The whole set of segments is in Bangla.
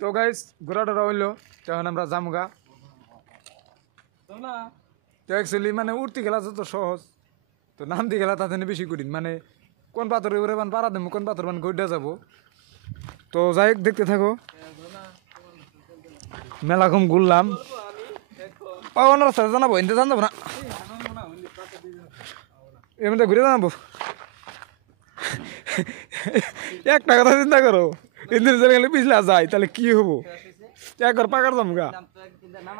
তো গাইস ঘোরাটা হইলো তখন আমরা জামুগা তো অ্যাকচুয়ালি মানে উঠতে গেলা তো সহজ তো নামতে গেলা তাতে বেশি কঠিন মানে কোন পাথরের উপরে মানে পাড়া দেবো কোন পাথর মানে গইডা যাবো তো যাই হোক দেখতে থাকো মেলা কম ঘুরলাম অন্য রাস্তায় জানাবো এনতে জানাবো না এর মধ্যে ঘুরে জানাবো একটা কথা চিন্তা করো এদের গেলে পিছলা যায় তাহলে কি হবো একবার পাকার জামগা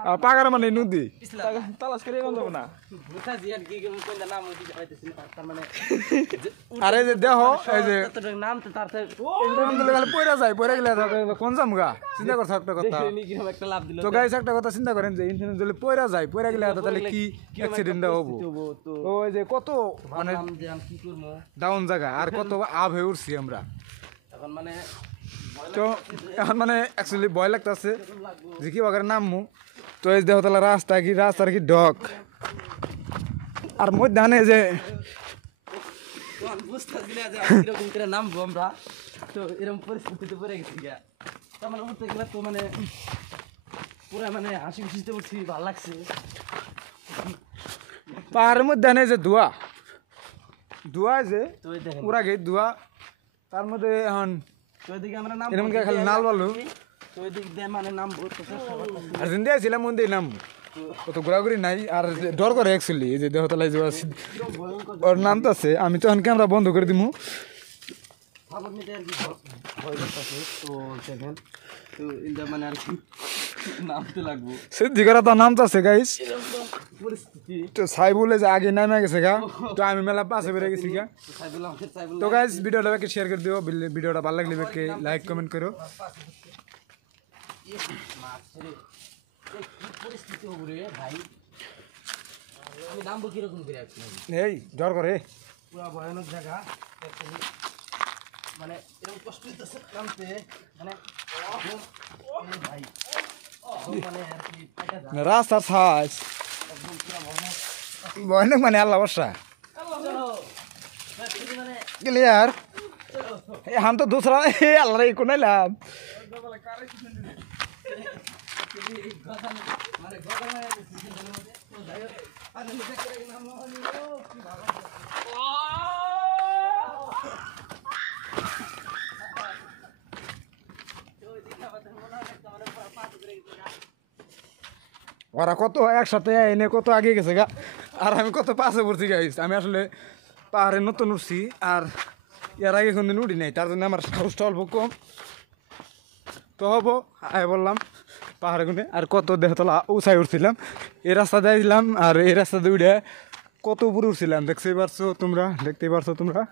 আর পাকার মানে নদী তালাশ করে যাবো না আরে যে দেহ এই যে পয়রা যায় পয়রা গেলে কোন জামগা চিন্তা করছো একটা কথা তো গাইস একটা কথা চিন্তা করেন যে ইন্টারনেট যদি পয়রা যায় পয়রা গেলে তাহলে কি অ্যাক্সিডেন্ট হবো তো ওই যে কত মানে ডাউন জায়গা আর কত আপ হয়ে উঠছি আমরা এখন মানে তো এখন মানে অ্যাকচুয়ালি ভয় লাগতেছে যে কি বাগারে নামমু তো এই দেখো তাহলে রাস্তার কি ডক আর মধ্যাহ্নে যে নামবো আমরা তো এরকম পরিস্থিতিতে পড়ে গেছি তার মানে উঠতে গেলে তো মানে পুরা মানে হাসি খুশিতে উঠছি ভালো লাগছে পাহাড়ের মধ্যে যে ধোয়া যে পুরা গেট ধোয়া তার মধ্যে এখন এরকম খালি নাল বালু আর জিন্দে ছিলাম মন্দির নাম কত ঘোরাঘুরি নাই আর ডর করে অ্যাকচুয়ালি এই যে দেহতলায় যে ওর নাম তো আছে আমি তো এখন ক্যামেরা বন্ধ করে দিমু সিদ্ধিকরা তো নামতে আছে গাইস তো সাই বলে যে আগে নামে গেছে গা তো আমি মেলা পাশে বেড়ে গেছি গা তো গাইস ভিডিওটা শেয়ার করে দিও ভিডিওটা ভালো লাগলে লাইক কমেন্ট করো এই ডর করে পুরা ভয়ানক জায়গা মানে এরকম কষ্ট হইতেছে নামতে মানে ভাই রাস্তার সাইজ ভয়ানক মানে আল্লাহ বর্ষা ক্লিয়ার हम तो दूसरा अल्लाह को नहीं लाभ ওরা কত একসাথে এনে কত আগে গেছে গা আর আমি কত পাশে পড়ছি গাইস আমি আসলে পাহাড়ে নতুন উঠছি আর এর আগে কোনদিন উঠি নাই তার জন্য আমার সাহসটা অল্প কম তো হবো আয় বললাম পাহাড়ে গুনে আর কত দেহতলা উঁচাই উঠছিলাম এই রাস্তা দিয়েছিলাম আর এই রাস্তা দিয়ে উঠে কত উপরে উঠছিলাম দেখতেই পারছো তোমরা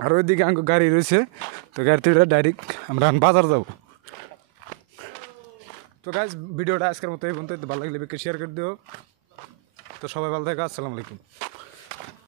আর ওইদিকে আমাকে গাড়ি রয়েছে তো গাড়িতে ডাইরেক্ট আমরা বাজার যাবো তো গাইস ভিডিওটা আজকের মতো এই পর্যন্ত ভালো লাগলে শেয়ার করে দিও তো সবাই ভালো থাকো আসসালামু আলাইকুম